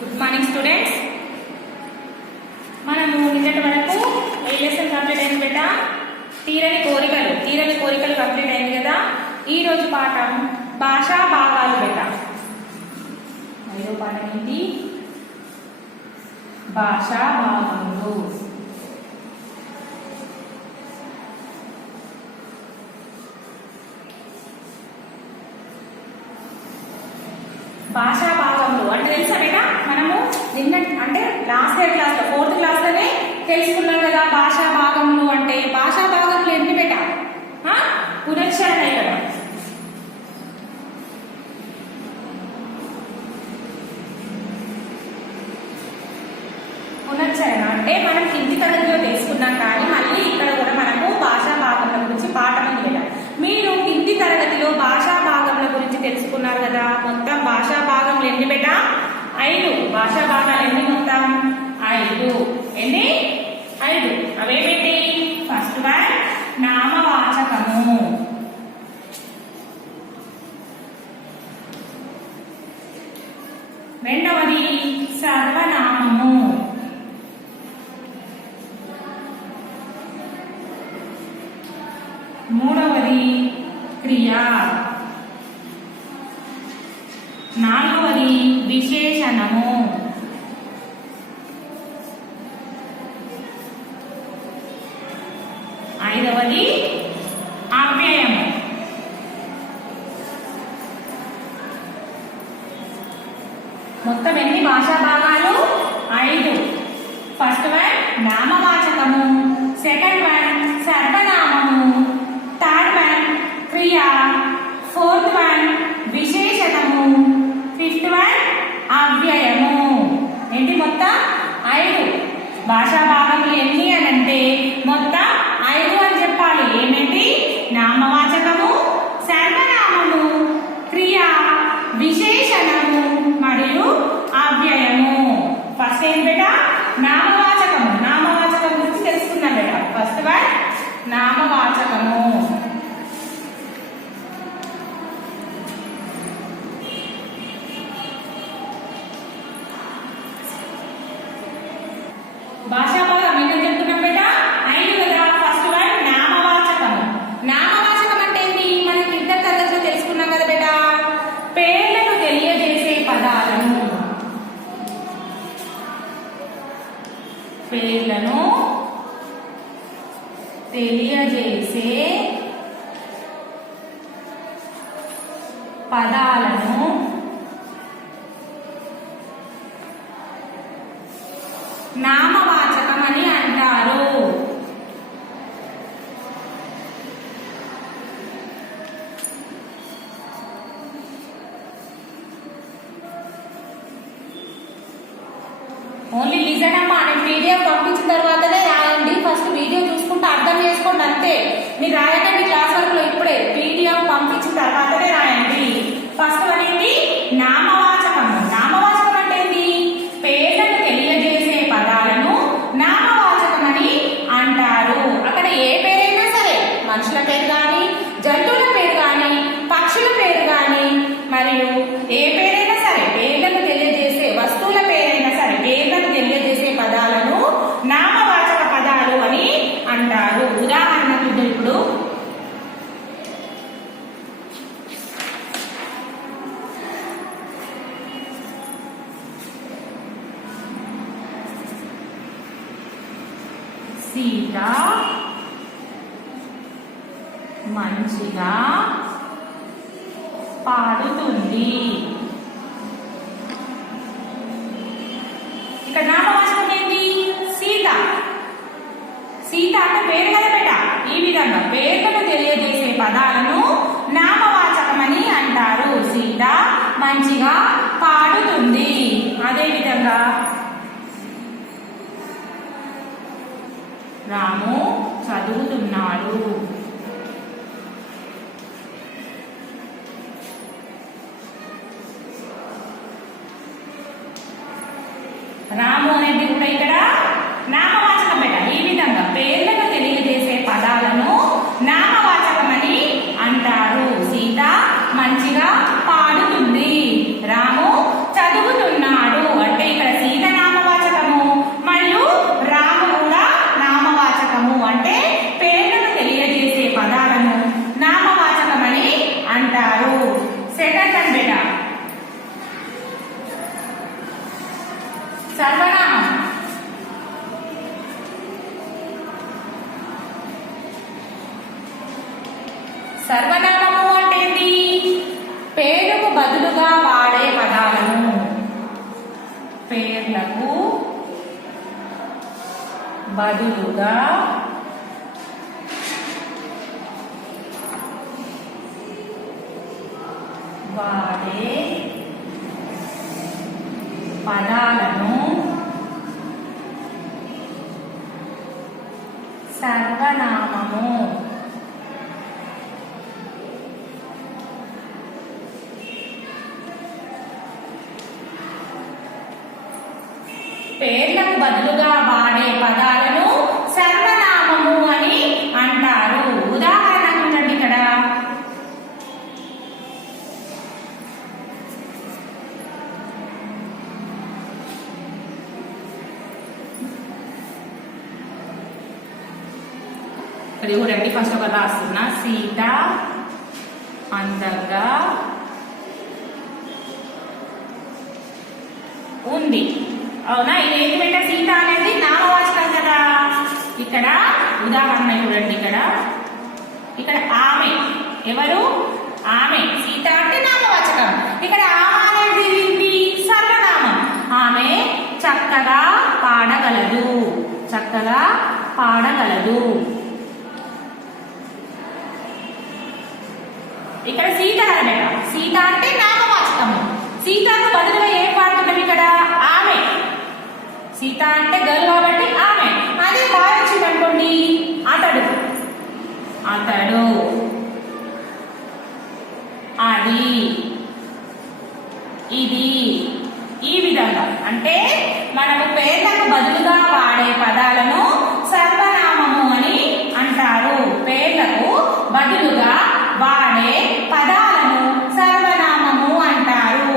Good morning students. మనము నిన్నటి వరకు ఏ లెసన్ కంప్లీట్ అయింది బేటా? తీరని కోరికలు కంప్లీట్ అయింది కదా. ఈ రోజు పాఠం భాషా భాగాలు బేటా. ఐదో పాఠం ఏంటి? భాషా భాగములు. భాషా భాగములు అంటే తెలుసా బేటా? మనము నిన్న అంటే లాస్ట్ ఇయర్ క్లాస్ లో 4th క్లాస్ లోనే తెలుసుకున్నాం కదా భాషా భాగములు అంటే. భాషా భాగములు ఏంటి బేటా? పునశ్చరణ కదా. పునశ్చరణ అంటే మనం కింది తరగతిలో తెలుసుకున్నాం కానీ మళ్ళీ ఇక్కడ కూడా మనకు భాషా భాగముల గురించి పాఠం ఉంది బేటా. మీరు కింది తరగతిలో భాషా భాగముల గురించి తెలుసుకున్నారు కదా. మొత్తం భాషా భాగములు ఎన్ని బేటా? 5. భాషా భాగాలు ఎన్ని మొత్తం? 5. ఎన్ని? 5. అవేమిటి? ఫస్ట్ వన్ నామవాచకము, రెండవది సర్వనామము, మూడవది క్రియ, నాలుగవది విశేషణము, ఐదవది అవ్యయము. మొత్తం ఎన్ని భాషా భాగాలు? 5. ఫస్ట్ వన్ నామవాచకము, సెకండ్ వన్ సర్వనామము, థర్డ్ వన్ క్రియ, ఫోర్త్ వన్ విశేషణము, ఫిఫ్త్ వన్ అవ్యయము. ఏంటి? మొత్తం 5 భాషా భాగములు. ఎన్ని అని అంటే మొత్తం 5 అని చెప్పాలి. ఏమేంటి? నామవాచకము, సర్వనామము, క్రియ, విశేషణము మరియు అవ్యయము. ఫస్ట్ ఏంటి బేటా? నామవాచకము. నామవాచకం గురించి తెలుసుకున్నాం బేటా. First one నామవాచకము. భాషా భాగం ఏంటని చెప్తున్నాం బేటా? 5 కదా. ఫస్ట్ వన్ నామవాచకము. నామవాచకం అంటే ఏంటి? మనకి ఇంటర్ తరగతిలో తెలుసుకున్నాం కదా బేటా. పేర్లను తెలియజేసే పదాలను, పేర్లను తెలియజేసే పదాలను నామవాచకం అని అంటారు. ఓన్లీ లిజన్ అమ్మా. నేను పీడిఎఫ్ పంపించిన తర్వాతనే రాయండి. ఫస్ట్ వీడియో చూసుకుంటే అర్థం చేసుకోండి అంతే. మీరు రాయకండి క్లాస్ వర్క్ లో. ఇప్పుడే పీడిఎఫ్ పంపించిన తర్వాతనే రాయండి. ఫస్ట్ వన్ ఏంటి? నామవాచకం. నామవాచకం అంటే ఏంటి? పేర్లను తెలియజేసే పదాలను నామవాచకం అని అంటారు. అక్కడ ఏ పేరైనా సరే, మనుషుల పేరు కానీ, జంతువుల పేరు కానీ, పక్షుల పేరు కానీ, మరియు ఏ పేరైనా సరే, పేర్లను తెలియజేసే వస్తువుల పేరైనా సరే, పేర్లను తెలియజేసే పదాలను నామవాచక పదాలు అని అంటారు. ఉదాహరణకు ఇప్పుడు సీత మంచిగా పాడుతుంది. ఇక్కడ నామవాచకం ఏంటి? సీత. సీత అంటే పేరు కదా బేట. ఈ విధంగా పేర్లను తెలియజేసే పదాలను నామవాచకం అని అంటారు. సీత మంచిగా పాడుతుంది. అదే విధంగా రాము చదువుతున్నాడు. రాము అనేది కూడా ఇక్కడ నామవాచకం బేట. ఈ విధంగా పేర్లను తెలియజేసే పదాలను నామవాచకం అని అంటారు. సీత మంచిగా పాడుతుంది. రాము చదువుతున్నాడు అంటే సెకండ్ వన్ బేటా సర్వనామం. సర్వనామము అంటే ఏంటి? పేరుకు బదులుగా వాడే పదాలను. పేర్లకు బదులుగా వాడే పదాలను సర్వనామము. పేర్లకు బదులుగా వాడే పదాలను సర్వనామము అని అంటారు. ఉదాహరణ చూడండి ఇక్కడ. అది చూడండి, ఫస్ట్ ఒక రాస్తున్నా. సీత అందంగా ఉంది. అవునా? ఇది ఏంటి బేట? సీత అనేది నామవాచకం కదా. ఇక్కడ ఉదాహరణ చూడండి. ఇక్కడ ఆమె. ఎవరు? ఆమె. సీత అంటే నామవాచకం. ఇక్కడ ఆమె అనేది ఏంటి? సర్వనామం. ఆమె చక్కగా పాడగలదు. చక్కగా పాడగలదు. ఇక్కడ సీత కదా బేట. సీత అంటే నామవాచకము. సీతకు బదులుగా ఏం వాడుతున్నాం ఇక్కడ? ఆమె. సీత అంటే గర్ల్ కాబట్టి ఆమె. అదే బాయ్ వచ్చింది అనుకోండి, అతడు. అతడు, అది, ఇది, ఈ విధంగా. అంటే మనము పేర్లకు బదులుగా వాడే పదాలను సర్వనామము అని అంటారు. పేర్లకు బదులుగా వాడే పదాలను సర్వనామము అంటారు.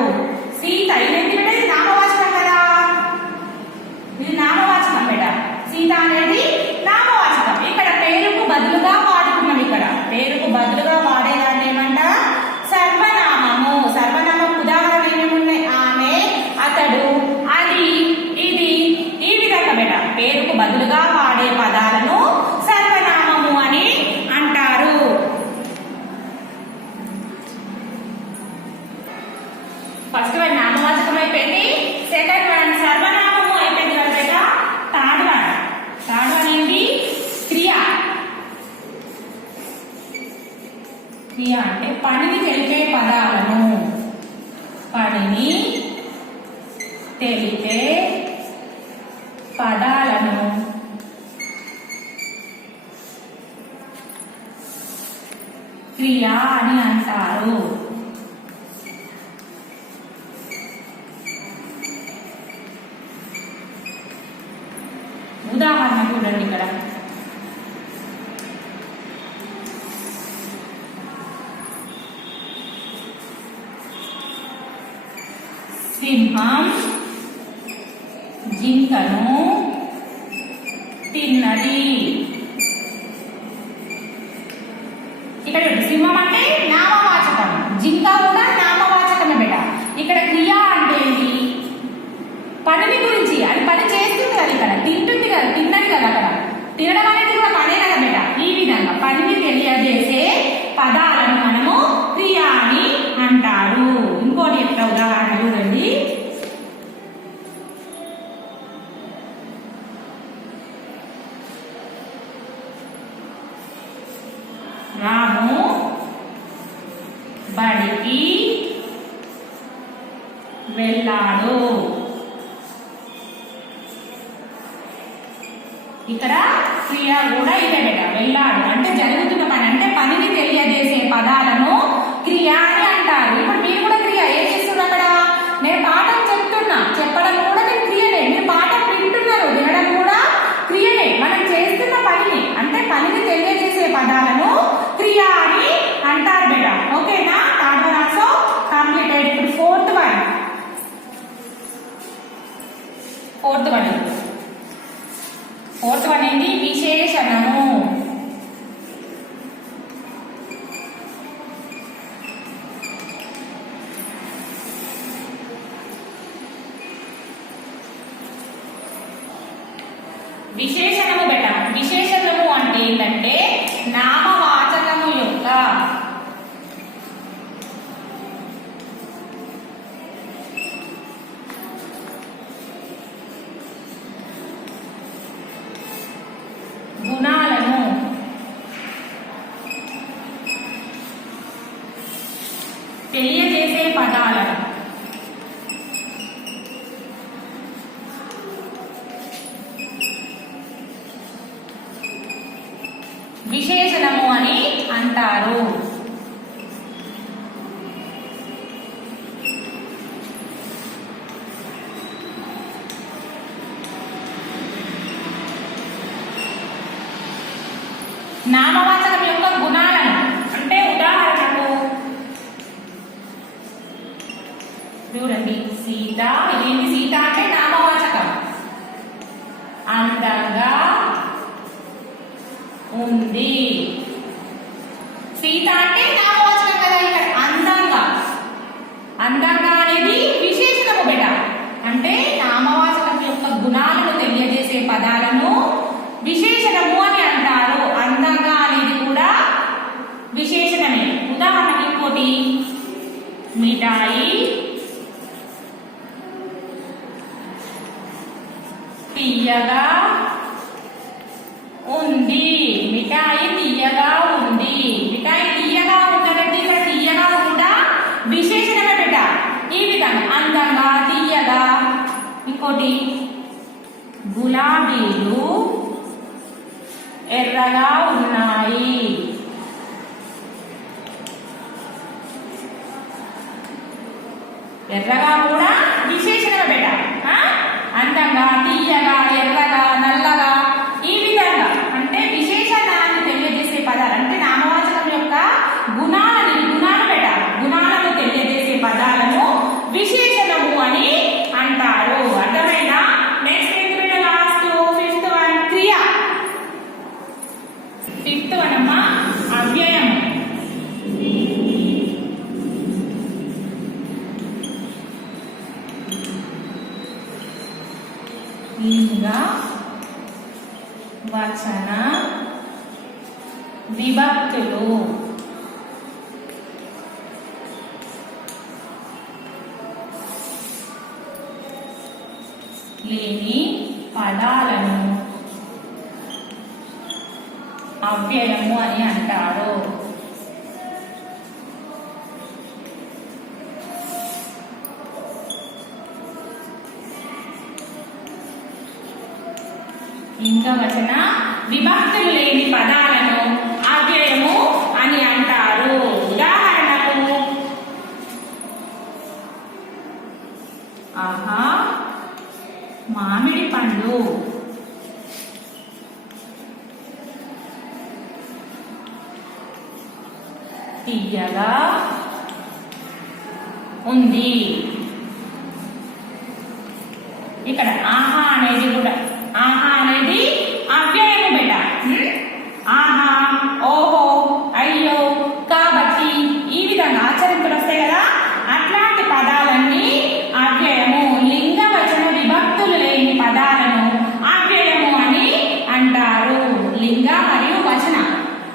సీత ఇది నామవాచకం కదా. ఇది నామవాచకం బేట. సీత అనేది నామవాచకం. ఇక్కడ పేరుకు బదులుగా వాడుకున్నాం. ఇక్కడ పేరుకు బదులుగా వాడేదాన్ని ఏమంట? సర్వనామము. సర్వనామం ఉదాహరణ ఏమేమి ఉన్నాయి? ఆమె, అతడు, అది, ఇది, ఈ విధంగా బేట. పేరుకు బదులుగా వాడే పదాలను సర్వనామము అని అంటారు. ఫస్ట్ వన్ నామవాచకం అయిపోయింది. సెకండ్ వన్ సర్వనామము అయిపోయింది కదా బేట. థర్డ్ వన్ ఏంటి? క్రియ. క్రియ అంటే పనిని తెలిపే పదాలను. పనిని తెలిపే పదాలను క్రియ అని అంటారు. ఉదాహరణ చూడండి ఇక్కడ. సింహం జింకను తిన్నది. ఇక్కడ సింహం అంటే నామవాచకం, జింక కూడా నామవాచకమే బేట. ఇక్కడ క్రియ అంటే ఏంటి? పనిని గురించి. అది పని చేస్తుంది కదా. ఇక్కడ తింటుంది కదా, తిన్నది కదా. అక్కడ తినడం అనేది కూడా పనే కదా బేట. ఈ విధంగా పనిని తెలియజేసే పదాలను మనము క్రియ అని అంటారు. ఇంకోటి చెప్తా ఉదాహరణ చూడండి. రాము బడికి వెళ్ళాడు. ఇక్కడ క్రియ కూడా ఇదే బేట. వెళ్ళాడు అంటే జరుగుతున్న పని, అంటే పనిని తెలియజేసే పదాలను క్రియ అని అంటారు. ఇప్పుడు మీరు కూడా క్రియ ఏం చేస్తున్నారు? అక్కడ నేను పాఠం చెప్తున్నా, చెప్పడం కూడా నేను క్రియనే. మీరు పాఠం వింటున్నారు, వినడం కూడా క్రియనే. మనం చేస్తున్న పనిని, అంటే పనిని తెలియజేసే పదాలను క్రియ అని అంటారు బేట. ఓకేనా? Third one also completed. ఇప్పుడు ఫోర్త్ వన్ ఏంటి? విశేషణము. విశేషణము బెట. విశేషణము అంటే ఏంటంటే నామవాచకము యొక్క గుణాలను తెలియజేసే పదాలను విశేషణము అని అంటారు. నామవాచకం యొక్క గుణాలను అంటే ఉదాహరణకు చూడండి, సీత. ఇదేంటి? సీత అంటే నామవాచకం. అందంగా ఉంది. సీత అంటే నామవాచకం కదా. ఇక్కడ అందంగా, అందంగా అనేది విశేషణము బెట. అంటే నామవాచకం యొక్క గుణాలను తెలియజేసే పదాలను విశేషణము అని అంటారు. అందంగా అనేది కూడా విశేషణమే. ఉదాహరణకి ఇంకోటి, మిఠాయి తీయగా ఉంది. మిఠాయి తీయగా ఉంది. మిఠాయి తీయగా ఉందంటే ఇక్కడ తీయగా కూడా విశేషణమే బెట. ఈ విధంగా అందంగా, తీయగా. ఇంకోటి, గులాబీలు ఎర్రగా ఉన్నాయి. ఎర్రగా కూడా విశేషణమే బెట. అందంగా, తీయగా, ఎర్రగా, నల్లగా. ఈ విధంగా అంటే విశేషణాన్ని తెలియజేసే పదాలు అంటే నామవాచకం యొక్క గుణాలు బెట. గుణాలను తెలియజేసే పదాలను విశేషణము అని అంటారు. అర్థమైనా? నెక్స్ట్ ఏంటంటే లాస్ట్ ఫిఫ్త్ వన్, క్రియ. ఫిఫ్త్ వన్ అమ్మా, అవ్యయం. లింగ వచన విభక్తులు లేని పదాలను అవ్యయము అని అంటారు. లింగవచన విభక్తులు లేని పదాలను అవ్యయము అని అంటారు. ఉదాహరణకు, ఆహా మామిడి పండు. తీయగా ఉంది. ఇక్కడ ఆహా అనేది కూడా, ఆహా అనేది అవ్యయము బెట. ఆహా, ఓహో, అయ్యో, కాబట్టి ఈ విధంగా ఆచరింపులు వస్తాయి కదా, అట్లాంటి పదాలన్నీ అవ్యయము. లింగవచన విభక్తులు లేని పదాలను అవ్యయము అని అంటారు. లింగ మరియు వచన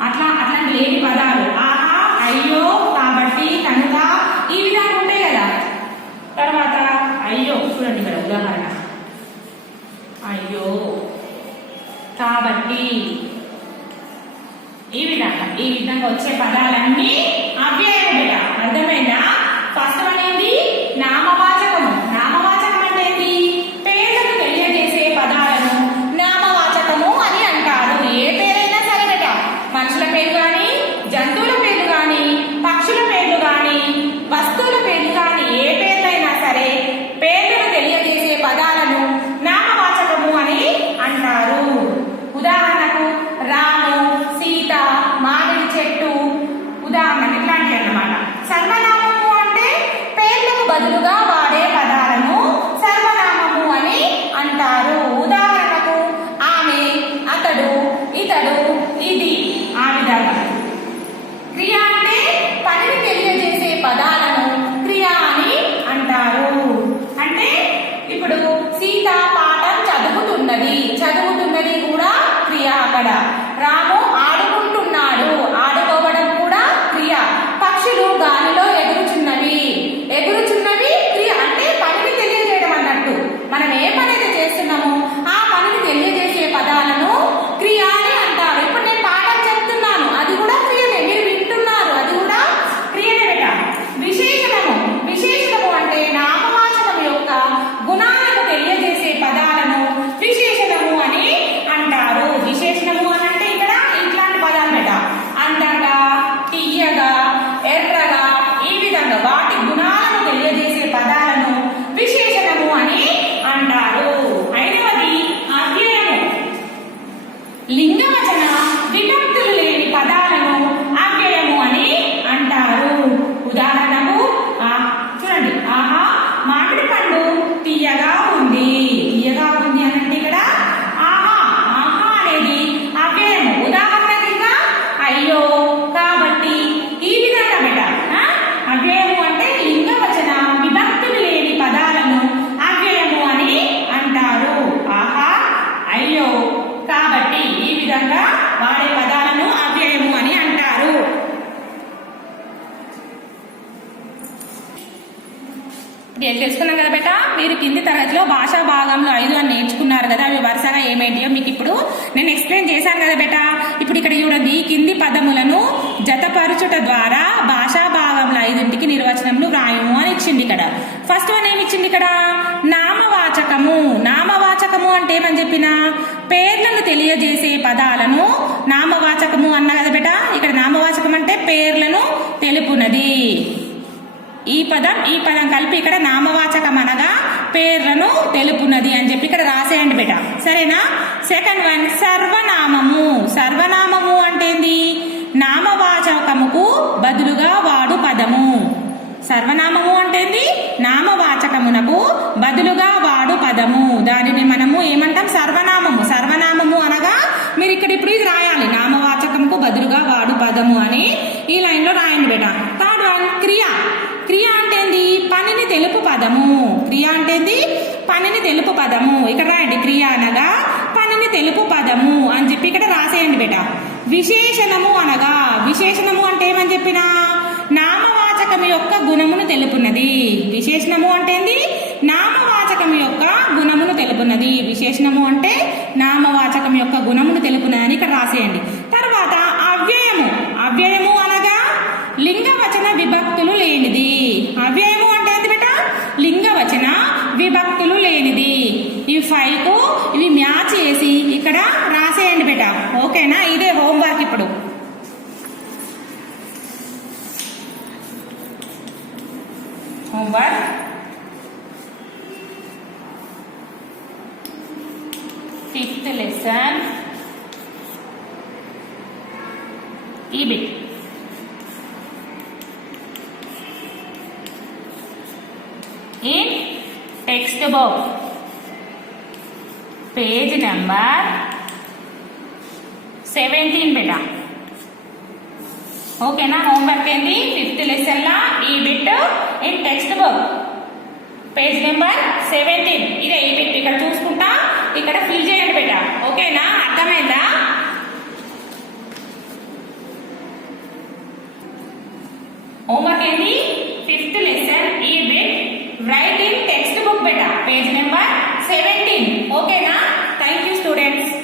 అట్లాంటి లేని పదాలు ఆహా, అయ్యో, కాబట్టి, కనుక ఈ విధంగా ఉంటాయి కదా. తర్వాత అయ్యో, చూడండి ఇక్కడ ఉదాహరణ, అయ్యో, కాబట్టి, ఈ విధంగా వచ్చే పదాలన్నీ అవ్యయము బెట. అర్థమైందా? ఫస్ట్ అనేది నామవాచకము. నామవాచకం అంటే ఏంటి? పేర్లను తెలియజేసే పదాలను నామవాచకము అని అంటారు. ఏ పేరైనా సరే బెట. మనుషుల పేరు కానీ, జంతువుల పేర్లు కానీ, పక్షుల పేర్లు కానీ, వస్తువుల పేర్లు కానీ, ఏ పేర్లైనా సరే పేర్లను తెలియజేసే పదాలను నామవాచకము అని అంటారు. ఉదాహరణకు రాము, సీత, మామిడి చెట్టు. ఉదాహరణ తెలుసుకున్నాం కదా బేట. మీరు కింది తరగతిలో భాషా భాగంలో 5 అని నేర్చుకున్నారు కదా, అవి వరుసగా ఏమేంటియో మీకు ఇప్పుడు నేను ఎక్స్ప్లెయిన్ చేశాను కదా బేట. ఇప్పుడు ఇక్కడ చూడండి, కింది పదములను జతపరచుట ద్వారా భాషా భాగంలో 5ంటికి నిర్వచనములు వ్రాయము అని ఇచ్చింది ఇక్కడ. ఫస్ట్ వన్ ఏమి ఇచ్చింది ఇక్కడ? నామవాచకము. నామవాచకము అంటే ఏమని చెప్పిన? పేర్లను తెలియజేసే పదాలను నామవాచకము అన్న కదా బేట. ఇక్కడ నామవాచకం అంటే పేర్లను తెలుపునది. ఈ పదం కలిపి ఇక్కడ నామవాచకం అనగా పేర్లను తెలుపునది అని చెప్పి ఇక్కడ రాసేయండి బేట, సరేనా? Second one సర్వనామము. సర్వనామము అంటే ఏంది? నామవాచకముకు బదులుగా వాడు పదము. సర్వనామము అంటే ఏంది? నామవాచకమునకు బదులుగా వాడు పదము. దానిని మనము ఏమంటాం? సర్వనామము. సర్వనామము అనగా మీరు ఇక్కడ ఇప్పుడు ఇది రాయాలి, నామవాచకముకు బదులుగా వాడు పదము అని ఈ లైన్ లో రాయండి బేట. థర్డ్ వన్ క్రియ. క్రియ అంటే ఏంది? పనిని తెలుపు పదము. క్రియ అంటే ఏంది? పనిని తెలుపు పదము. ఇక్కడ రాయండి, క్రియ అనగా పనిని తెలుపు పదము అని చెప్పి ఇక్కడ రాసేయండి బేట. విశేషణము అనగా, విశేషణము అంటే ఏమని చెప్పినా? నామవాచకం యొక్క గుణమును తెలుపున్నది. విశేషణము అంటే ఏంది? నామవాచకం యొక్క గుణమును తెలుపున్నది. విశేషణము అంటే నామవాచకం యొక్క గుణమును తెలుపున్నది అని ఇక్కడ రాసేయండి. తర్వాత అవ్యయము. అవ్యయము అనగా లింగవచన విభక్తులు లేనిది. అవ్యయము అంటే ఏంటి బేట? లింగవచన విభక్తులు లేనిది. ఇవి 5కు ఇవి మ్యాచ్ చేసి ఇక్కడ రాసేయండి బేట, ఓకేనా? ఇదే హోంవర్క్. ఇప్పుడు హోంవర్క్ ఫిఫ్త్ లెసన్ ఈ bit. In textbook, page number 17 బేటా, ఓకేనా? హోంవర్క్ ఏంటి? 5th లెసన్ లా ఈ bit in text book page number 17. ఇదే ఈ బిట్ ఇక్కడ చూసుకుంటా ఇక్కడ ఫిల్ చేయండి బేటా, ఓకేనా? అర్థమైందా? హోంవర్క్ ఏంటి? 5th లెసన్ ఈ bit right in text book beta, page number 17, ఓకేనా? Thank you students.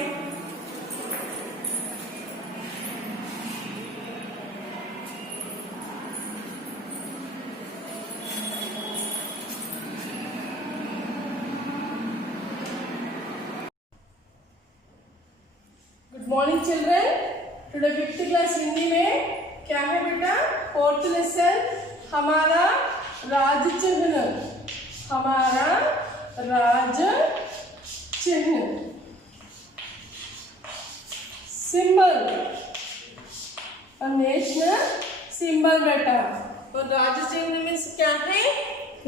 Good morning children. Today 5th class Hindi में क्या है बेटा? 4th लेसन हमारा राज चिन्ह. हमारा राज चिन्ह सिंबल और नेशनल सिंबल बेटा. और राज चिन्ह मीन्स क्या है?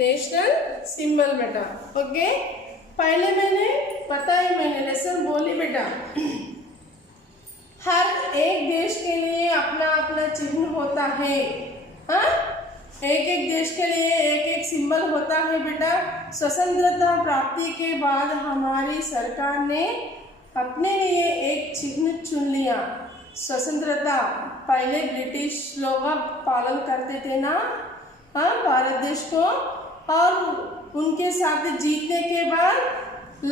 नेशनल सिंबल बेटा, ओके? पहले मैंने बताई, मैंने लेसन बोली बेटा. हर एक देश के लिए अपना अपना चिन्ह होता है. हाँ, एक एक देश के लिए एक एक सिंबल होता है बेटा. स्वतंत्रता प्राप्ति के बाद हमारी सरकार ने अपने लिए एक चिन्ह चुन लिया. स्वतंत्रता पहले ब्रिटिश लोग पालन करते थे ना, हाँ, भारत देश को. और उनके साथ जीतने के बाद,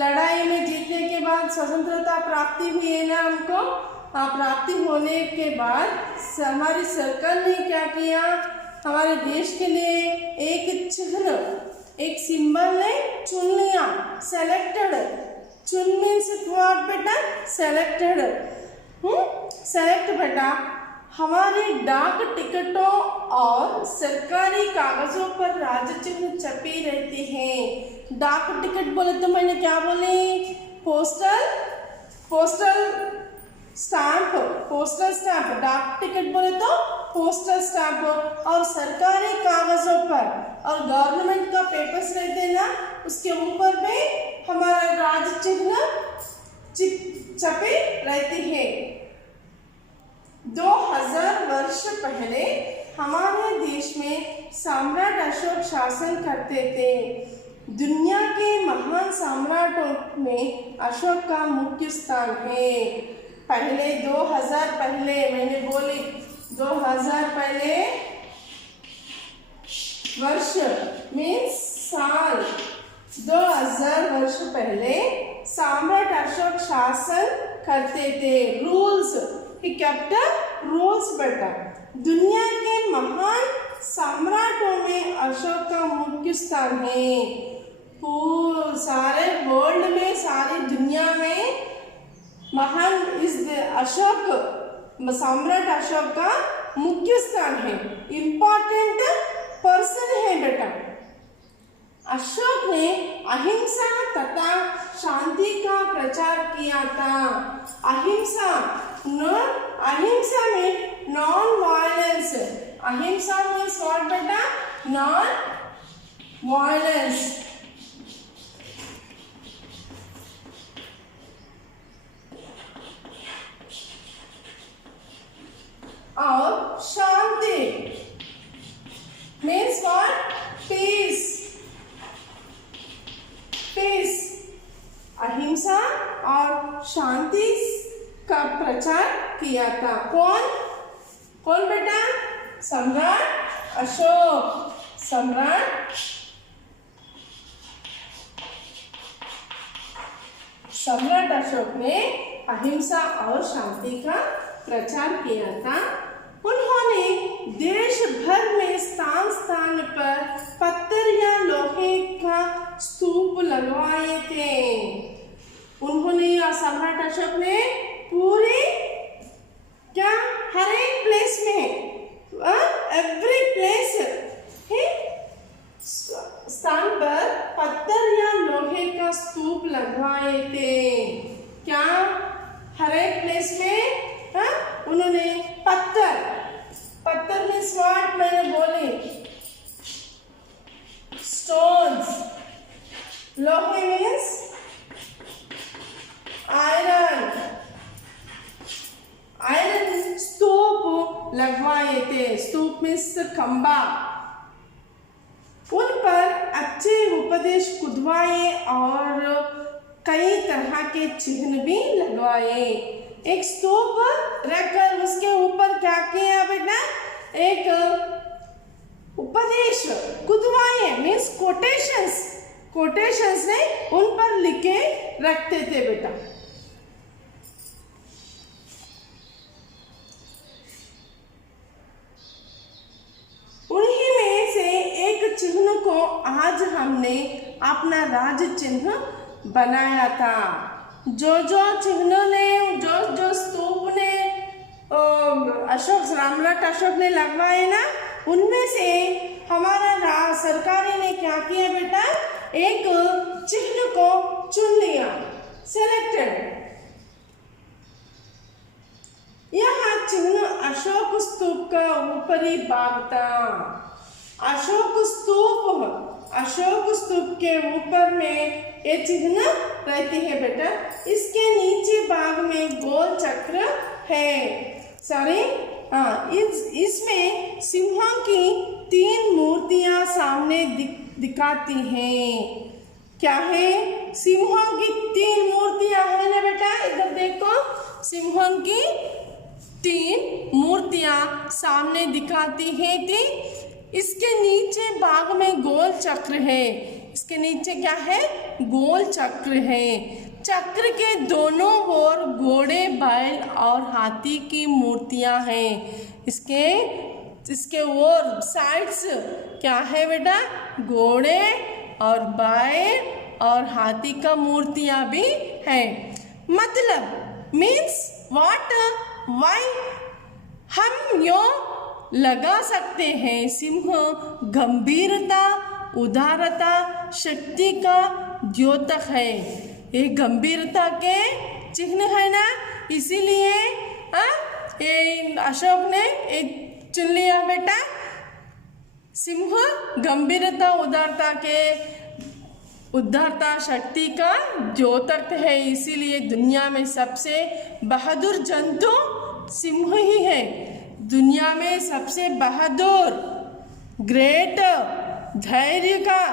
लड़ाई में जीतने के बाद स्वतंत्रता प्राप्ति हुई है ना हमको. प्राप्ति होने के बाद हमारी सरकार ने क्या किया? हमारे देश के लिए एक चिन्ह, एक सिंबल ने चुन लिया. सेलेक्टेड. चुन मीन्स व्हाट बेटा? सेलेक्टेड. सेलेक्ट बेटा. हमारे डाक टिकटों और सरकारी कागजों पर राज चिन्ह छपी रहती हैं. डाक टिकट बोले तो मैंने क्या बोली? Postal stamp. Postal stamp. डाक टिकट बोले तो पोस्टल स्टैंप. और सरकारी कागजों पर और गवर्नमेंट का पेपर्स रहते हैं ना, उसके ऊपर में हमारा राज चिन्ह छपे रहती है. 2000 वर्ष पहले हमारे देश में सम्राट अशोक शासन करते थे. दुनिया के महान सम्राटों में अशोक का मुख्य स्थान है. पहले 2000 पहले मैंने बोली 2000 पहले वर्ष मीन्स साल 2000 वर्ष पहले सम्राट अशोक शासन करते थे। रूल्स, ही केप्ट रूल्स बेटा। दुनिया के महान सम्राटों में अशोक का मुख्य स्थान है। सारे वर्ल्ड में, सारी दुनिया में महान इस अशोक, सम्राट अशोक का मुख्य स्थान है, इम्पोर्टेंट पर्सन है बेटा। अशोक ने अहिंसा तथा शांति का प्रचार किया था। अहिंसा में नॉन वायलेंस। अहिंसा मीन्स व्हाट बेटा? Non violence. और शांति मीन्स व्हाट? पीस। पीस, अहिंसा और शांति का प्रचार किया था। कौन बेटा? सम्राट अशोक। सम्राट अशोक ने अहिंसा और शांति का प्रचार किया था। उन्होंने देश भर में स्थान स्थान पर पत्थर या लोहे का स्तूप लगवाए थे। उन्होंने या सम्राट अशोक ने पूरे क्या हर एक प्लेस में, एवरी प्लेस स्थान पर पत्थर या लोहे का स्तूप लगवाए थे। क्या हर एक प्लेस में उन्होंने पत्थर में स्वाट मैंने बोली, स्टोन्स। लोहे मीन्स आयरन स्तूप लगवाए थे। स्तूप मीन्स खंबा। उन पर अच्छे उपदेश खुदवाए और कई तरह के चिन्ह भी लगवाए। एक स्तूप रखकर उसके ऊपर क्या किया बेटा? एक उपदेश खुदवाए मीन्स कोटेशंस ने उन पर लिखे रखते थे बेटा। उन्हीं में से एक चिन्ह को आज हमने अपना राज चिन्ह बनाया था। जो चिन्ह ने, जो स्तूप ने सम्राट अशोक ने लगवाए ना, उनमें से हमारा सरकारी ने क्या किया बेटा? एक चिन्ह को चुन लिया, सेलेक्टेड। यह चिन्ह अशोक स्तूप का ऊपरी भाग था। अशोक स्तूप के ऊपर में ये चिन्ह रहती है बेटा। इसके नीचे भाग में गोल चक्र है। इसमें सिंहों की 3 मूर्तियां सामने दिखाती हैं। क्या है? सिंहों की 3 मूर्तियां है ना बेटा। इधर देखो, सिंहों की 3 मूर्तियां सामने दिखाती है थी। इसके नीचे भाग में गोल चक्र है। इसके नीचे क्या है? गोल चक्र है। चक्र के दोनों ओर घोड़े, बैल और हाथी की मूर्तियां हैं। इसके ओर साइड्स क्या है बेटा? घोड़े और बैल और हाथी का मूर्तियां भी हैं। मतलब मीन्स व्हाट, वाई हम यो लगा सकते हैं। सिंह गंभीरता, उदारता, शक्ति का द्योतक है। ये गंभीरता के चिन्ह है ना, इसीलिए ये अशोक ने चुन लिया बेटा। सिंह गंभीरता, उदारता, शक्ति का द्योतक है। इसीलिए दुनिया में सबसे बहादुर जंतु सिंह ही है। दुनिया में सबसे बहादुर, ग्रेट, धैर्य का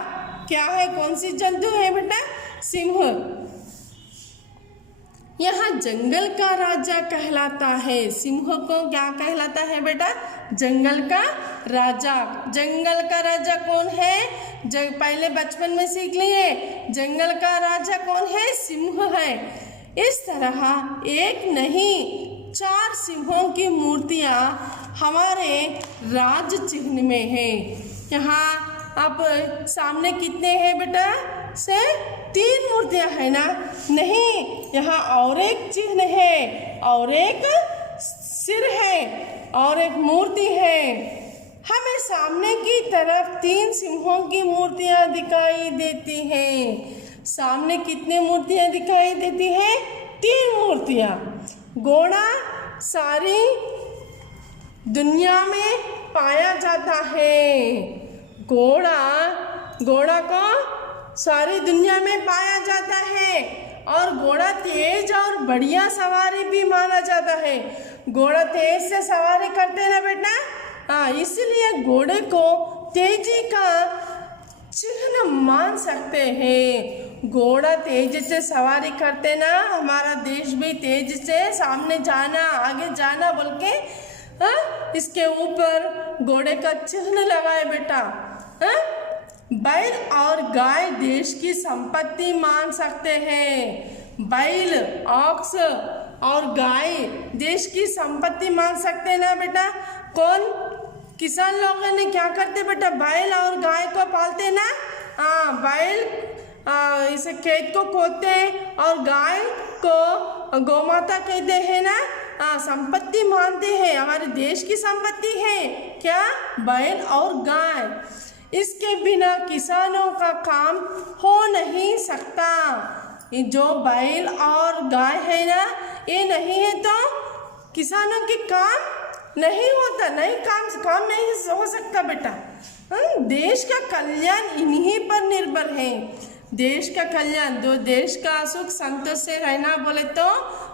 क्या है? कौन सी जंतु है बेटा? सिंह। यह जंगल का राजा कहलाता है। सिंह को क्या कहलाता है बेटा? जंगल का राजा। जंगल का राजा कौन है? पहले बचपन में सीख लिए, जंगल का राजा कौन है? सिंह है। इस तरह एक नहीं 4 सिंहों की मूर्तियां हमारे राज चिन्ह में है। यहाँ अब सामने कितने हैं बेटा? से 3 मूर्तियां है ना? नहीं, यहाँ और एक चिन्ह है, और एक सिर है, और एक मूर्ति है। हमें सामने की तरफ 3 सिंहों की मूर्तियां दिखाई देती हैं। सामने कितने मूर्तियां दिखाई देती हैं? 3 मूर्तियां। घोड़ा सारी दुनिया में पाया जाता है। घोड़ा को सारी दुनिया में पाया जाता है, और घोड़ा तेज और बढ़िया सवारी भी माना जाता है। घोड़ा तेज से सवारी करते ना बेटा, हाँ, इसलिए घोड़े को तेजी का चिन्ह मान सकते हैं। घोड़ा तेज से सवारी करते ना, हमारा देश भी तेज से सामने जाना, आगे जाना बोल के इसके ऊपर घोड़े का चिन्ह लगाए बेटा। बैल और गाय देश की संपत्ति मान सकते हैं। बैल, ऑक्स और गाय देश की संपत्ति मान सकते हैं ना बेटा। कौन? किसान लोगों ने क्या करते बेटा? बैल और गाय को पालते ना। हाँ, बैल इसे खेत को खोदते और गाय को गौमाता कहते हैं ना। हाँ, संपत्ति मानते हैं, हमारे देश की संपत्ति है क्या? बैल और गाय। इसके बिना किसानों का काम हो नहीं सकता। ये जो बैल और गाय है ना, ये नहीं है तो किसानों के काम नहीं होता, नहीं काम नहीं हो सकता बेटा। देश का कल्याण इन्हीं पर निर्भर है। देश का कल्याण, जो देश का सुख संतोष से रहना बोले तो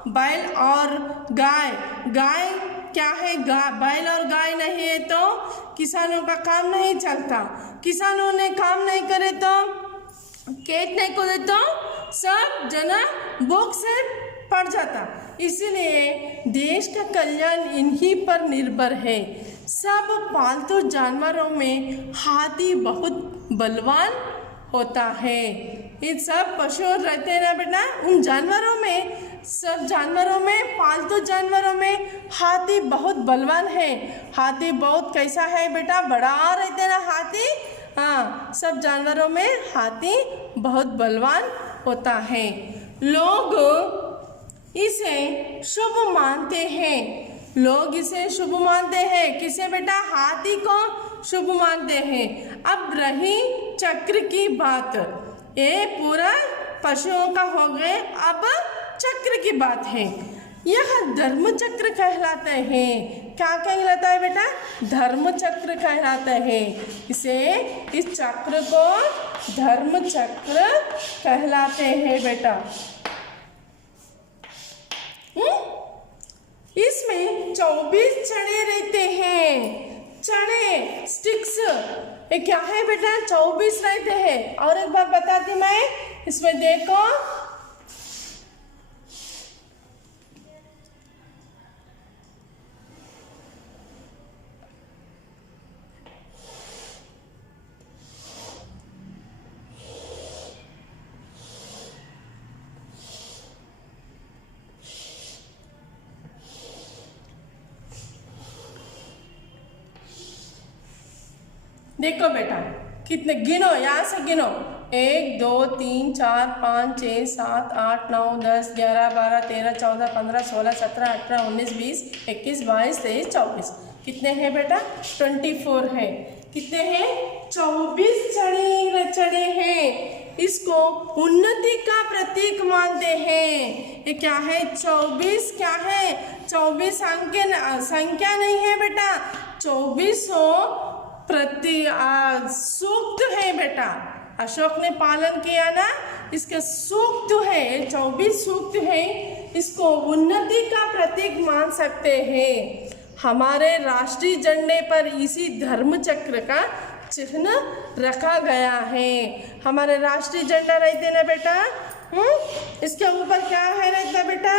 बैल और गाय। गाय क्या है? बैल और गाय नहीं है तो किसानों का काम नहीं चलता। किसानों ने काम नहीं करे तो, खेत नहीं खोदे तो सब जना भूख से पड़ जाता। इसलिए देश का कल्याण इन्हीं पर निर्भर है। सब पालतू जानवरों में हाथी बहुत बलवान होता है। ये सब पशु रहते हैं ना बेटा, उन जानवरों में, सब जानवरों में, पालतू जानवरों में हाथी बहुत बलवान है। हाथी बहुत कैसा है बेटा? बड़ा रहते हैं ना हाथी। हाँ, सब जानवरों में हाथी बहुत बलवान होता है। लोग इसे शुभ मानते हैं। लोग इसे शुभ मानते हैं। किसे बेटा? हाथी को शुभ मानते हैं। अब रही चक्र की बात, ये पूरा पशुओं का हो गए, अब चक्र की बात है। यह धर्म चक्र कहलाते हैं। क्या कहलाता है बेटा? धर्म चक्र कहलाता है। इस चक्र को धर्म चक्र कहलाते हैं बेटा। इसमें 24 चढ़े रहते हैं। चढ़े, स्टिक्स, ये क्या है बेटा? 24 रहते हैं। और एक बार बताती मैं, इसमें देखो, देखो बेटा, कितने गिनो, यहाँ से गिनो। 1 2 3 4 5 6 7 8 9 10 11 12 13 14 15 16 17 18 19 20 21 22 23 24। कितने हैं बेटा? 24 है। कितने हैं? 24 चढ़े हैं। इसको उन्नति का प्रतीक मानते हैं। ये क्या है? 24 क्या है? 24 संख्या नहीं है बेटा, 2400 सूक्त है बेटा। अशोक ने पालन किया ना, इसका सूक्त है, 24 सूक्त है। इसको उन्नति का प्रतीक मान सकते हैं। हमारे राष्ट्रीय झंडे पर इसी धर्म चक्र का चिन्ह रखा गया है। हमारे राष्ट्रीय झंडा रहते ना बेटा, इसके ऊपर क्या है रहता बेटा?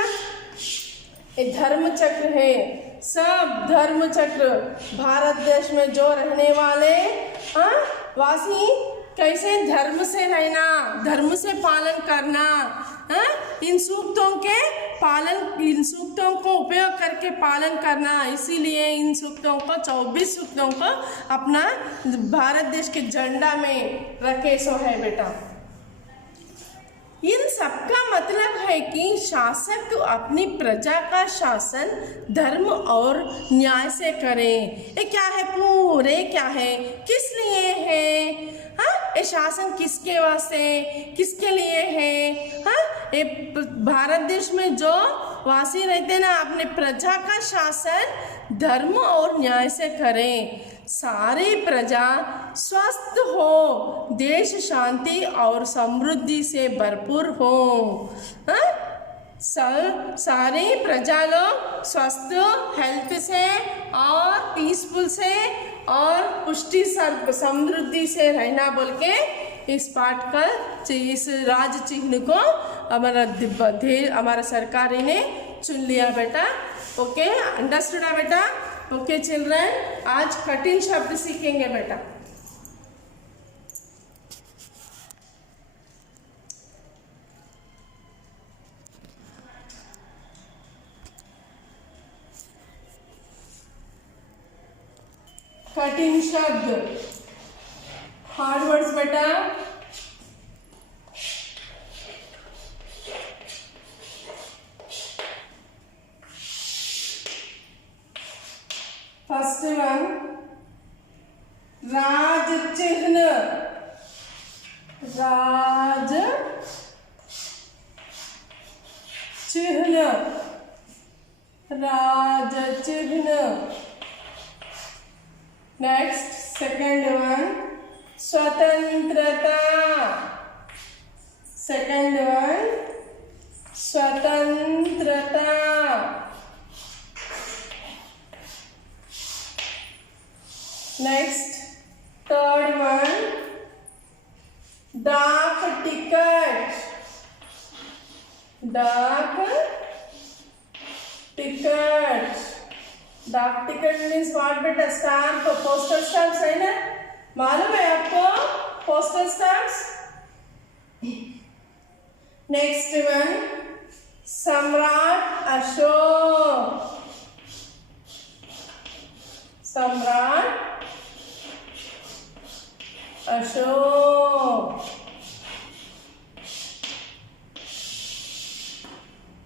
ये धर्म चक्र है। सब धर्म चक्र भारत देश में जो रहने वाले वासी कैसे धर्म से रहना, धर्म से पालन करना, इन सूक्तों को उपयोग करके पालन करना। इसीलिए इन सूक्तों को 24 सूक्तों को अपना भारत देश के झंडा में रखे सो है बेटा। इन सबका मतलब है कि शासक अपनी प्रजा का शासन धर्म और न्याय से करें। ये क्या है, पूरे क्या है, किस लिए है, ये शासन किसके वास्ते, किसके लिए है, ये भारत देश में जो वासी रहते ना, अपने प्रजा का शासन धर्म और न्याय से करें, सारी प्रजा स्वस्थ हो, देश शांति और समृद्धि से भरपूर हो। सारी प्रजा लोग स्वस्थ, हेल्थ से और पीसफुल से और पुष्टि समृद्धि से रहना बोल के इस पाठ का, इस राज चिन्ह को हमारा सरकारी ने चुन लिया बेटा। ओके, अंडरस्टूड है बेटा। ओके चिल्ड्रन, आज कठिन शब्द सीखेंगे बेटा। कठिन शब्द, हार्ड वर्ड्स बेटा। फर्स्ट वन, राज चिन्ह, राज चिन्ह, राज चिन्ह। नेक्स्ट सेकंड वन, स्वतंत्रता, सेकंड वन स्वतंत्रता। नेक्स्ट थर्ड वन, डाक टिकट, डाक टिकट। डाक टिकट मीन्स व्हाट बेटा, स्टैम्प, पोस्टल स्टैम्प्स है ना, मालूम है आपको पोस्टल स्टैम्प्स। नेक्स्ट वन, सम्राट अशोक, सम्राट अशोक।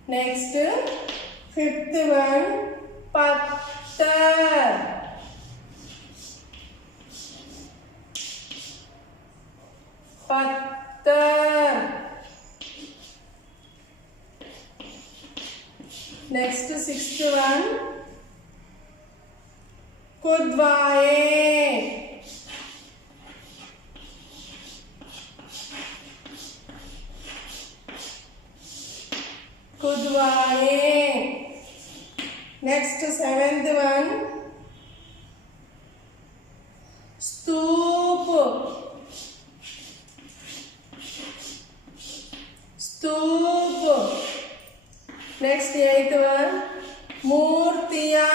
नेक्स्ट फिफ्थ वन, पत्थर, पत्थर। नेक्स्ट सिक्स्थ वन, कुदवाए, कुदवाए। नेक्स्ट सेवेंथ वन, स्तूप, स्तूप। नेक्स्ट एट वन, मूर्तियां,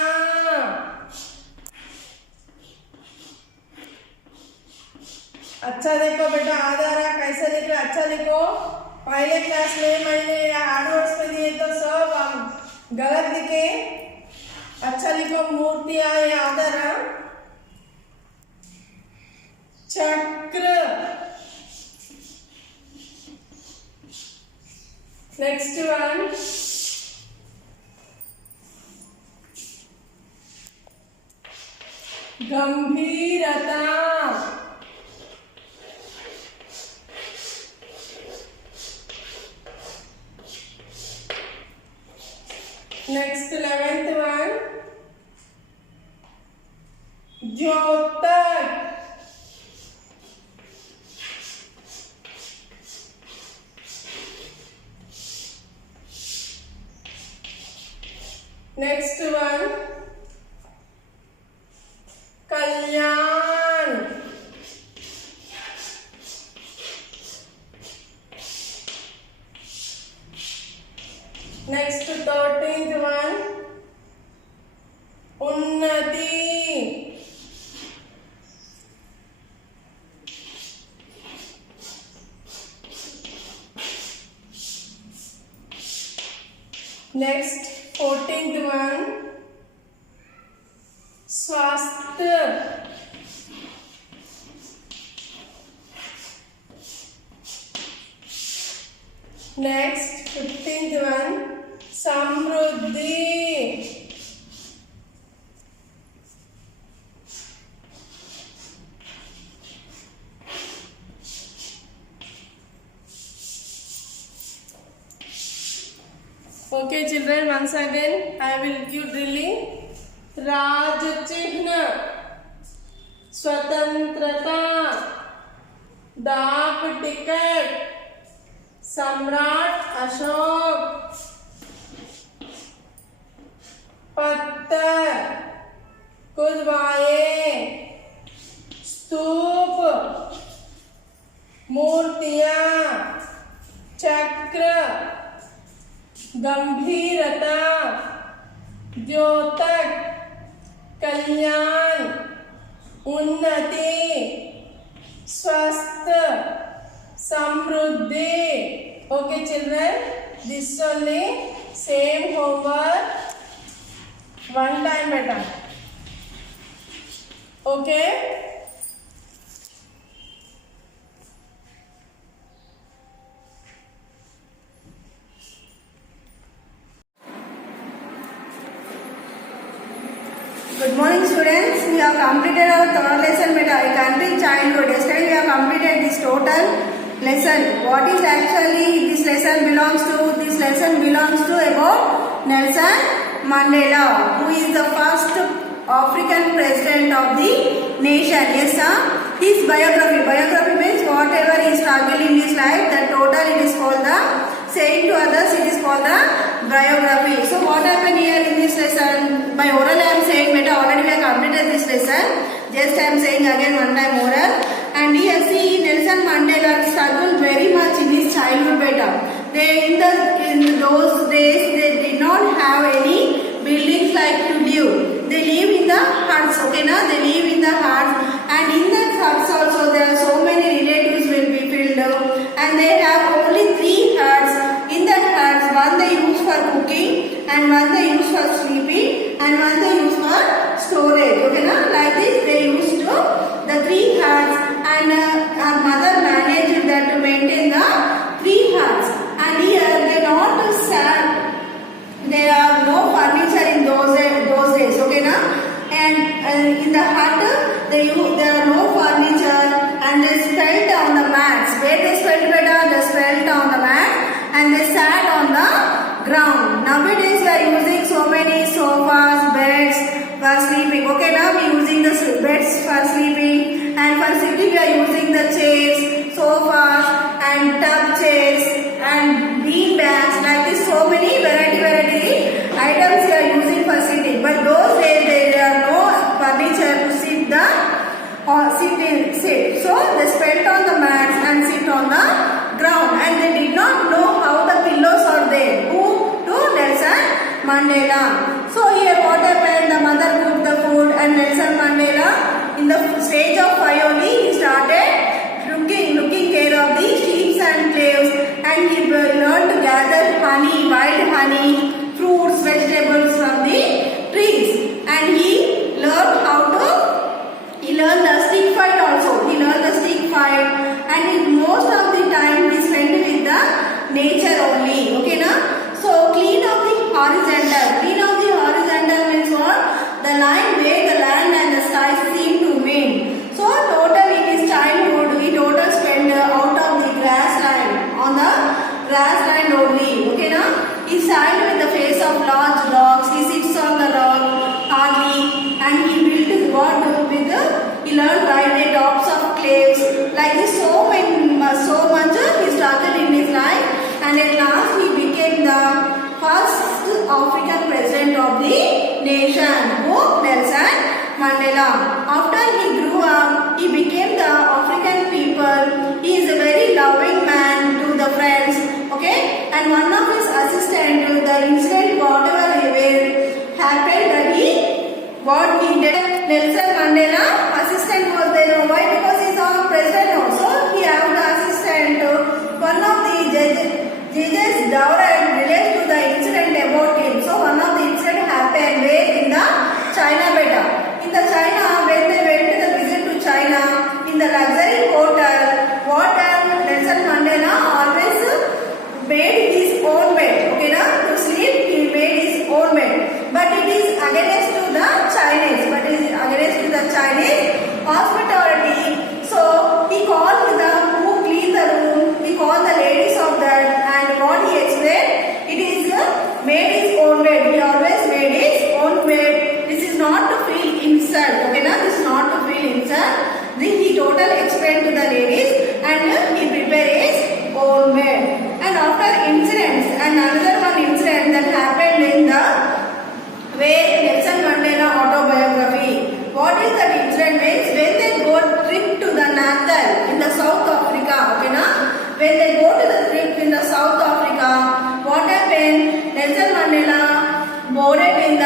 अच्छा देखो बेटा, आधारा कैसे लिख रहे, अच्छा लिखो। पहले क्लास में मैंने हार्ड वर्ड्स में दिए तो सब गलत लिखे, अच्छा लिखो। मूर्तियां ये आधारा, चक्र। नेक्स्ट वन, गंभीरता, नेक्स्ट 11th वन, ज्योतक, नेक्स्ट वन, कल्याण, नेक्स्ट 13th वन, उन्नति, Next, 14th one, स्वास्थ्य. Next, 15th one, समृद्धि. Okay, children, once again I will give drilling. राज चिन्ह, स्वतंत्रता, डाक टिकट, सम्राट अशोक, पत्थर, कुदवाए, स्तूप, मूर्तियां, चक्र, गंभीरता, द्योतक, कल्याण, उन्नति, स्वस्थ, समृद्धि. Okay, children, this only same homework one time beta. Okay. Good morning, students. We have completed our third lesson, beta. A country childhood. Yesterday we have completed this total lesson. What is actually this lesson belongs to? This lesson belongs to about Nelson Mandela, who is the first African president of the nation. Yes, sir. His biography. Biography means whatever he struggled in his life, that total it is called the saying to others. It is called the biography. So what happened here in this lesson? By oral I am saying, beta, already we have completed this lesson. Just I am saying again one time oral. And here see Nelson Mandela struggled very much in his childhood, beta. In those days they did not have any buildings like to live. They live in the huts, okay na? They live in the huts, and in that huts also there are so many relatives will be filled up, and they have only 3 huts. In that huts, one they use for cooking, and one they use for sleeping, and one they use for storage, okay na? Like this they used to the 3 huts, and our mother managed that to maintain the 3 huts. And here they not sad. There are no furniture in those days, okay na? And in the hut there are no furniture, and they spelt on the mats. Where they spelt, beta? They spelt on the mat, and they sat on the ground. Nowadays we are using so many sofas, beds for sleeping. Okay, now we are using the beds for sleeping, and for sitting we are using the chairs, sofas, and tub chairs, and bean bags. Like this, so many variety items we are using for sitting. But those days there are no furniture to sit the sit. So they spent on the mats and sit on the ground, and they did not know how the pillows are there. Who? To Nelson Mandela. So here what happened? The mother cooked the food, and Nelson Mandela, in the stage of 5 only, he started looking care of the sheep and slaves, and he learned to gather honey, wild honey, fruits, vegetables from the trees, and he learned the stick fight also. He learned the stick fight, and most of the time he spent with the nature only. Okay, na? So clean of the horizontal. Clean of the horizontal means what? The line where the land and the sky seem to meet. So total in his childhood, he total spent out of the grassland, on the grassland only. Okay, na? He sat with the face of large rocks. He sits on the rock hardly, and he built his what with the. He learned ride the tops of cliffs. Like this, so much he struggled in his life, and at last he became the first African president of the nation. Who? Nelson Mandela. After he grew up, he became the African people. He is a very loving man to the friends. Okay, and one of his assistants, the incident whatever happened, that what he did, Nelson Mandela assistant was there. Why? Because he is our president also. He have the assistant. One of the judges relates to the incident about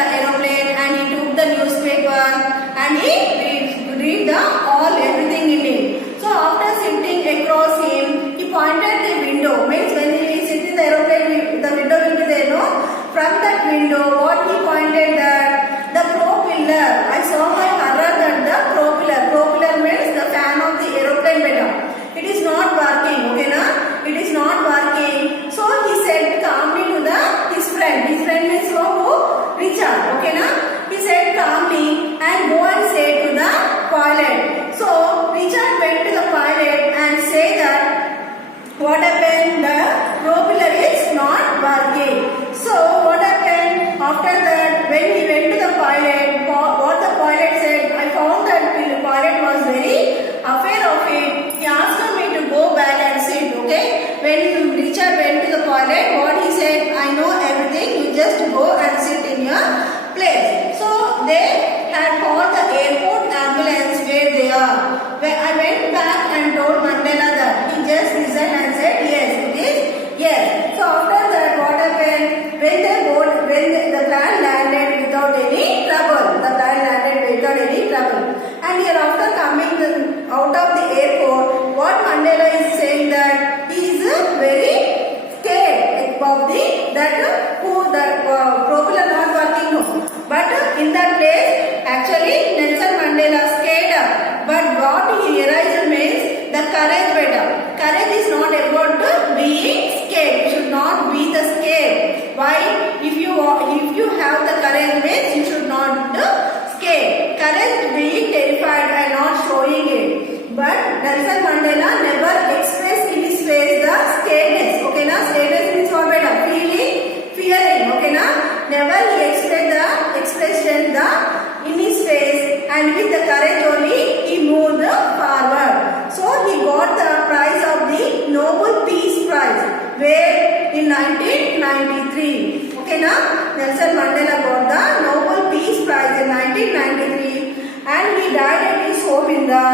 the aeroplane and he took the newspaper and he read the all everything in it. So after sitting across him, he pointed the window. Means when he sit in the aeroplane, the window will be there, no? From that window, what he pointed that the propeller. I saw my horror that the propeller. Propeller means the fan of the aeroplane better. It is not working, okay na? It is not working. So he said calmly to his friend. His friend is who? Richard, okay na? He said calmly and go and say to the pilot. So Richard went to the pilot and say that what happened? The propeller is not working. So what happened? After that, when he went to the pilot, what the pilot said, I found that the pilot was very afraid of it. He asked me to go back and sit, okay? When Richard went to the pilot, what he said, I know everything, you just go and sit in your place. So they had called the airport ambulance where they are. When I went back and told Mandela that, he just listened and said, yes, it is, yes. So after that, what happened? When the plane landed without any trouble. The plane landed without any trouble. And here after coming out of the airport, what Mandela is saying that he is very scared of the propeller not working. No. But in that place, actually Nelson Mandela scared. But what he realized means the courage better. Courage is not about being scared. You should not be the scared. Why? If you have the courage means you should not scared. Courage being terrified and not showing it. But Nelson Mandela never expressed in his face the scaredness. Okay na? Scaredness means what better? Fearing. Okay na? Never he expressed the expression in his face, and with the courage only he moved forward. So he got the prize of the Nobel Peace Prize where in 1993. Okay na? Nelson Mandela got the Nobel Peace Prize in 1993 and he died at his home in the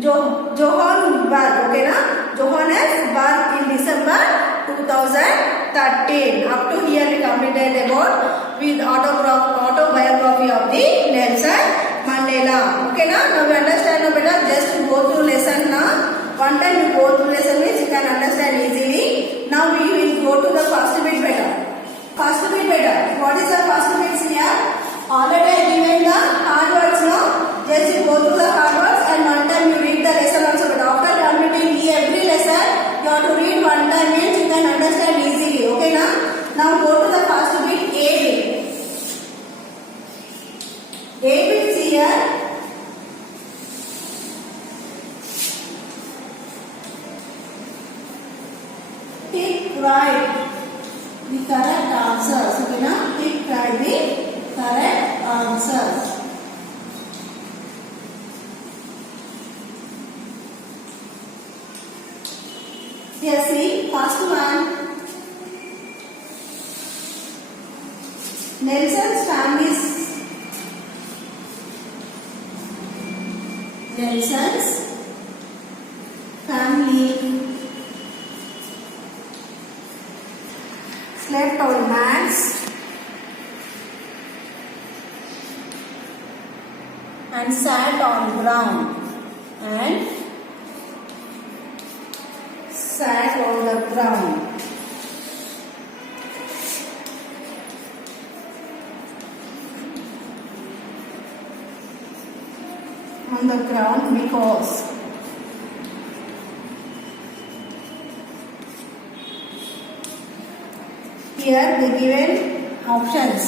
Johannesburg. Okay na? Johannesburg in December 2013. Up to here we completed about with autobiography of the Nelson Mandela. Okay na? Now we understand now better. Just go through lesson now. One time you go through lesson means you can understand easily. Now we will go to the first bit better. First bit better. What is the first bit here? Already I given the hard words now. Just you go through the hard words and one time you read the lesson also. But after completing every lesson, you have to read one time means you can understand easily. Okay na? Now go to the first bit, A bit. A bit here. Tick right the correct answers. Okay na? Tick right the correct answers. Here see, first one. Nelson's family slept on mats and sat on ground on the ground because here they given options.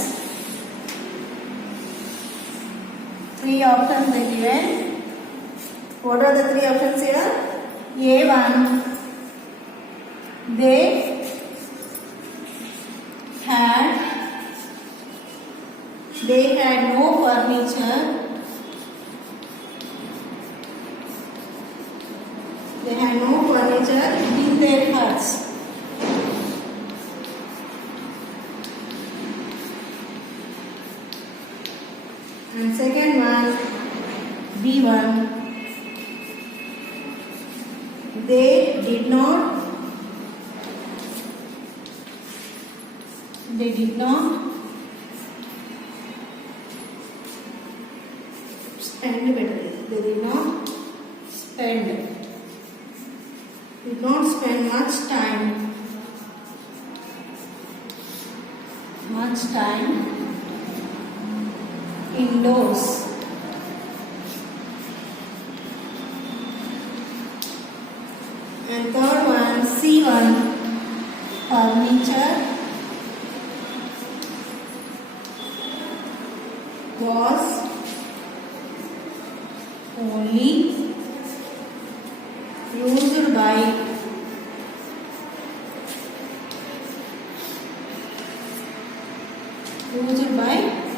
3 options they given. What are the 3 options here? A1, they had no furniture. They had no furniture in their huts. And second one, B1, they did not spend better. They did not spend much time indoors. And third one, C1, furniture was only used by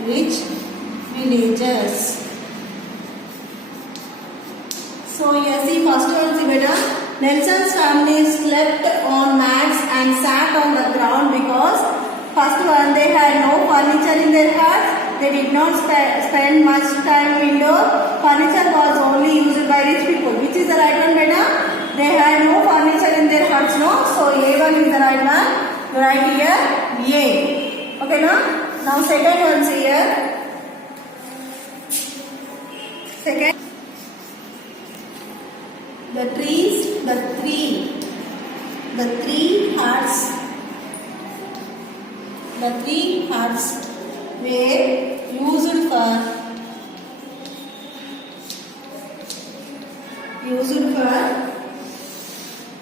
rich villagers. So here see first one, see beta. Nelson's family slept on mats and sat on the ground because first one, they had no furniture in their huts. They did not spend much time indoor. Furniture was only used by rich people. Which is the right one, beta? They had no furniture in their huts, no? So A1 is the right one. Right here, A. Okay, no? Now second one, see here. Second, the three huts were used for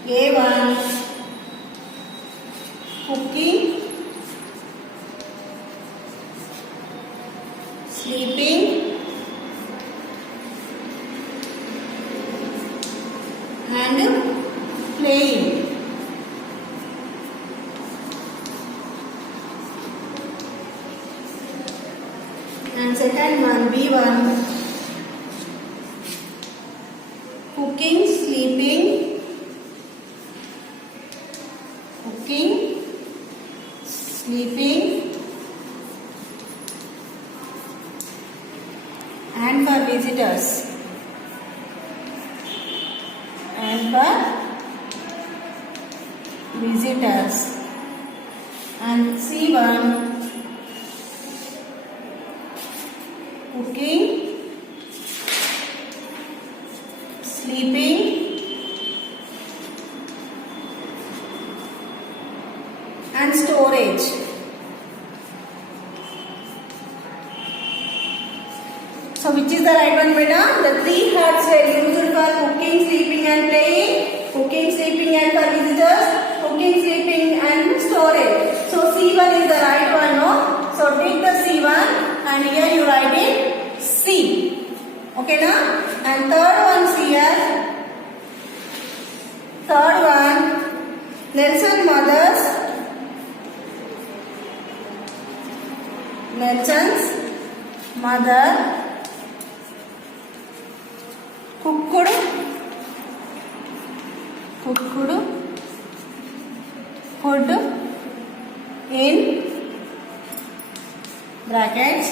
A1 cooking, sleeping, and playing. And second one, B1, cooking, sleeping, and for visitors. And C1, cooking, sleeping, and storage. So which is the right one, beta? The three huts were used for cooking, sleeping, and playing. Cooking, sleeping, and for visitors. Cooking, sleeping, and storage. So C1 is the right one, no? So take the C1 and here you write it C. Okay, na? And third one here. Third one, Nelson's mother cooked food in brackets.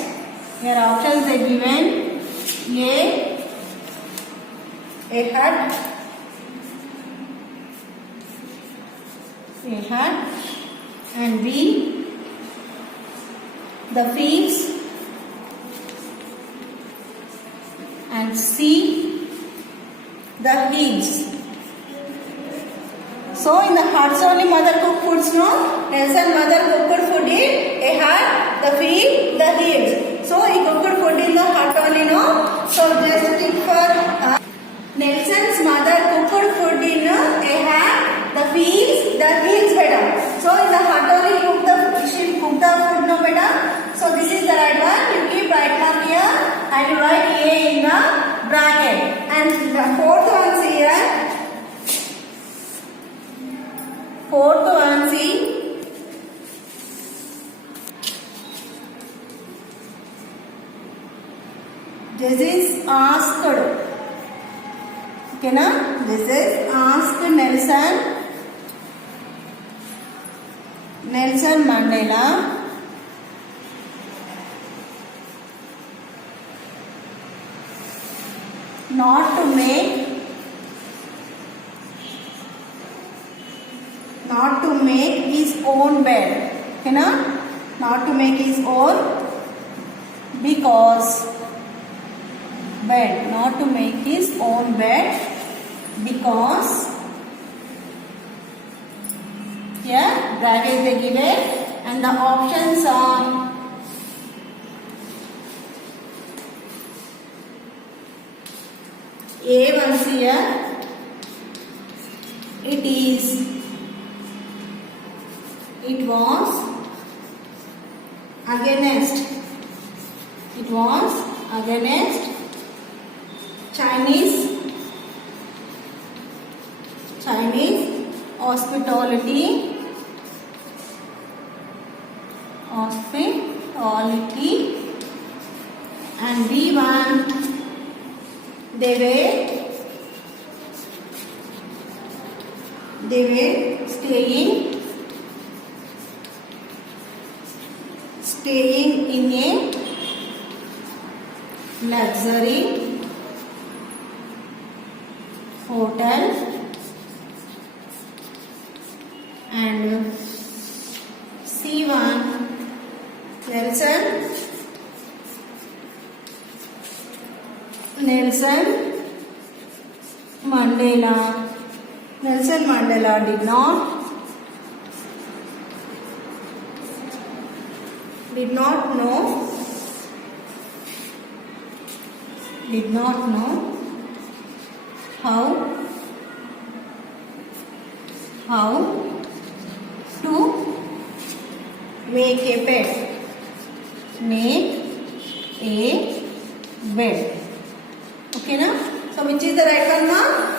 Here options are given: a hut, and B, the fields, and C, the hills. So in the huts only mother cooked foods, no? Nelson's mother cooked food in a hut, the field, the hills. So he cooked food in the hut only, no? So just think for Nelson's mother cooked food in a hut, the fields, the hills, beta. So in the hut only she cooked the food, no, beta. So this is the right one. You keep right mark here and you write A in the bracket. And the fourth one here. Fourth one, see. This is asked. Okay, na? This is asked Nelson Mandela not to make his own bed. Okay, na? Not to make his own, because bed, not to make his own bed, because here bracket they given and the options are A once here. It was against Chinese hospitality and B1 they were staying in a luxury hotel, and C1 Nelson Mandela did not know how to make a bed. Okay na? So which is the right one now?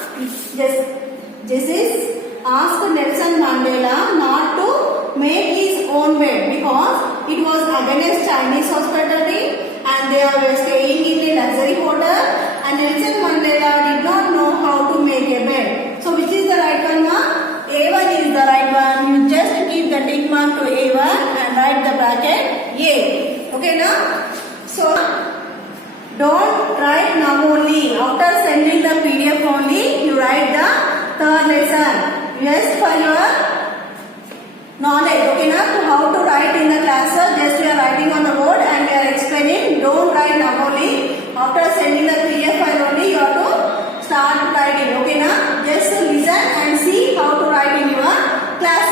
This is ask Nelson Mandela not to make his own bed because it was against Chinese hospitality and they were staying in a luxury hotel, and Nelson Mandela did not know how to make a bed. So which is the right one now? A1 is the right one. You just give the tick mark to A1 and write the bracket A. Okay now? So don't write now only. After sending the PDF only, you write the third lesson. Yes, for your knowledge. Okay now? How to write in the class, just you are writing on the board and we are explaining. Don't write now only. After sending the PDF file only, you have to start writing. Okay now? Just listen and see how to write in your class.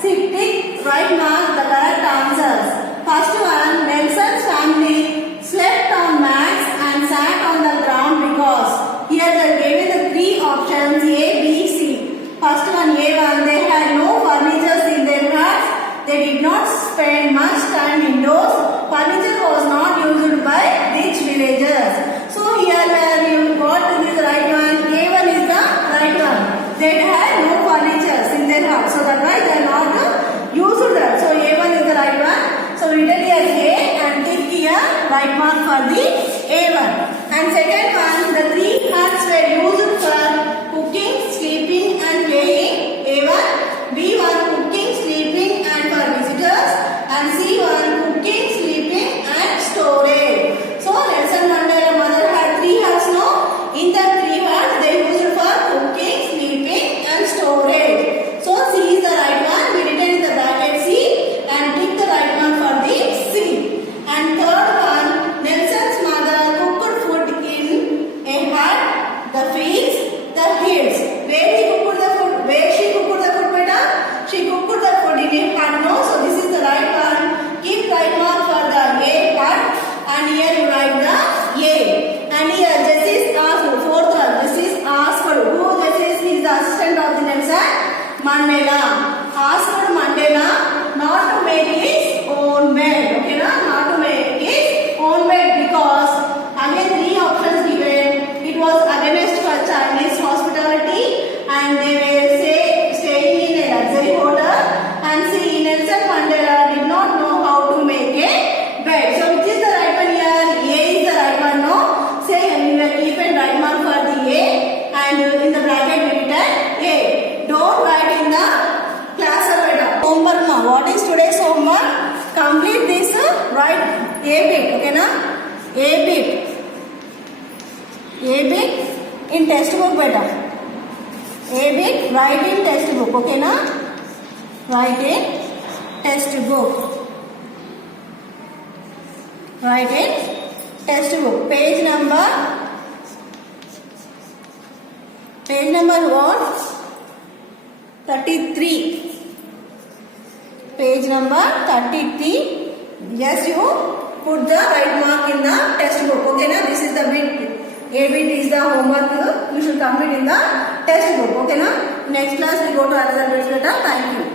See, tick right mark the correct answers. First one, Nelson's family slept on mats and sat on the ground because here they are given the three options A, B, C. First one, A1, they had no furniture in their huts. They did not spend much time indoors. Furniture was not used by rich villagers. So here where you got this right one, A1 is the right one. They had no furniture in their huts. So that's why they are not used that. So A1 is the right one. So written here A and tick here right mark for the A1. And second one, the three huts were used for cooking, sleeping and playing. A1, B1 cooking, sleeping and for visitors, and C1 cooking, sleeping and storage. So Nelson Mandela mother had three huts, no? In the three huts they used for cooking, sleeping and storage. So C is the right one. We written in the bracket C and tick the right one for the C. And third one, Nelson's mother cooked food in a hut, the fields, the hills. Where he cooked the food? Where she cooked the food, beta? She cooked the food in a hut, no? So this is the right one. Keep right mark for the A hut, and here you write the A. And here this is asked. Fourth one, this is asked. Who this is? He is the assistant of the Nelson Mandela. Asked Mandela not to make his own bed. Okay, na? Not to make his own bed because again three options given. It was against for Chinese hospitality and they were staying in a luxury hotel, and see Nelson Mandela did not know how to make a bed. So which is the right one here? A is the right one, no? Say we will keep a right mark for the A and in the bracket we written A. Don't write in the class beta. Homework now. What is today's homework? Complete this write A bit. Okay na? A bit in textbook beta. A bit write in textbook. Okay na? Write in textbook. Write in textbook. Page number Page number what? 33. Page number 33. Yes, you put the right mark in the textbook. Okay, now this is the bit. A bit is the homework. You should complete in the textbook. Okay, now next class we go to another bit. Thank you.